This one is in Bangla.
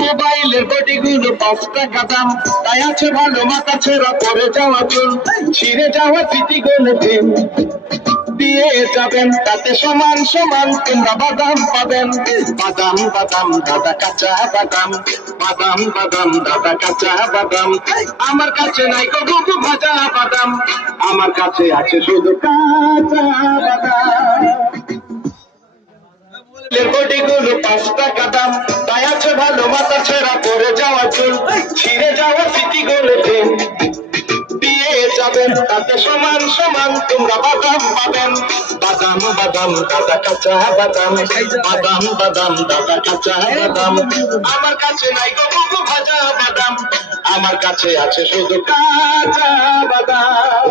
মোবাইলের বডিগুলো 5 টাকা দাম, তাই আছে ভালো মাথা ছেঁড়া পড়ে যাওয়া চুল, ছিঁড়ে যাওয়া স্মৃতিগুলো দিন দিয়ে যাবেন, তাতে সমান সমান তোমরা বাদাম পাবেন। বাদাম বাদাম দাদা কাঁচা বাদাম, বাদাম বাদাম দাদা কাঁচা বাদাম। আমার কাছে নাই গো গুগু ভাজা বাদাম, আমার কাছে আছে শুধু কাঁচা বাদাম। বডিগুলো 5 টাকা দাম, তাই আছে ভালো মাথা ছেঁড়া পড়ে যাওয়া চুল, ছিঁড়ে যাওয়া স্মৃতিগুলো দিন দিয়ে যাবেন, তাতে সমান সমান তোমরা বাদাম পাবেন। বাদাম বাদাম দাদা কাঁচা বাদাম, বাদাম বাদাম দাদা কাঁচা বাদাম। আমার কাছে নাই গো গুগু ভাজা বাদাম, আমার কাছে আছে শুধু কাঁচা বাদাম।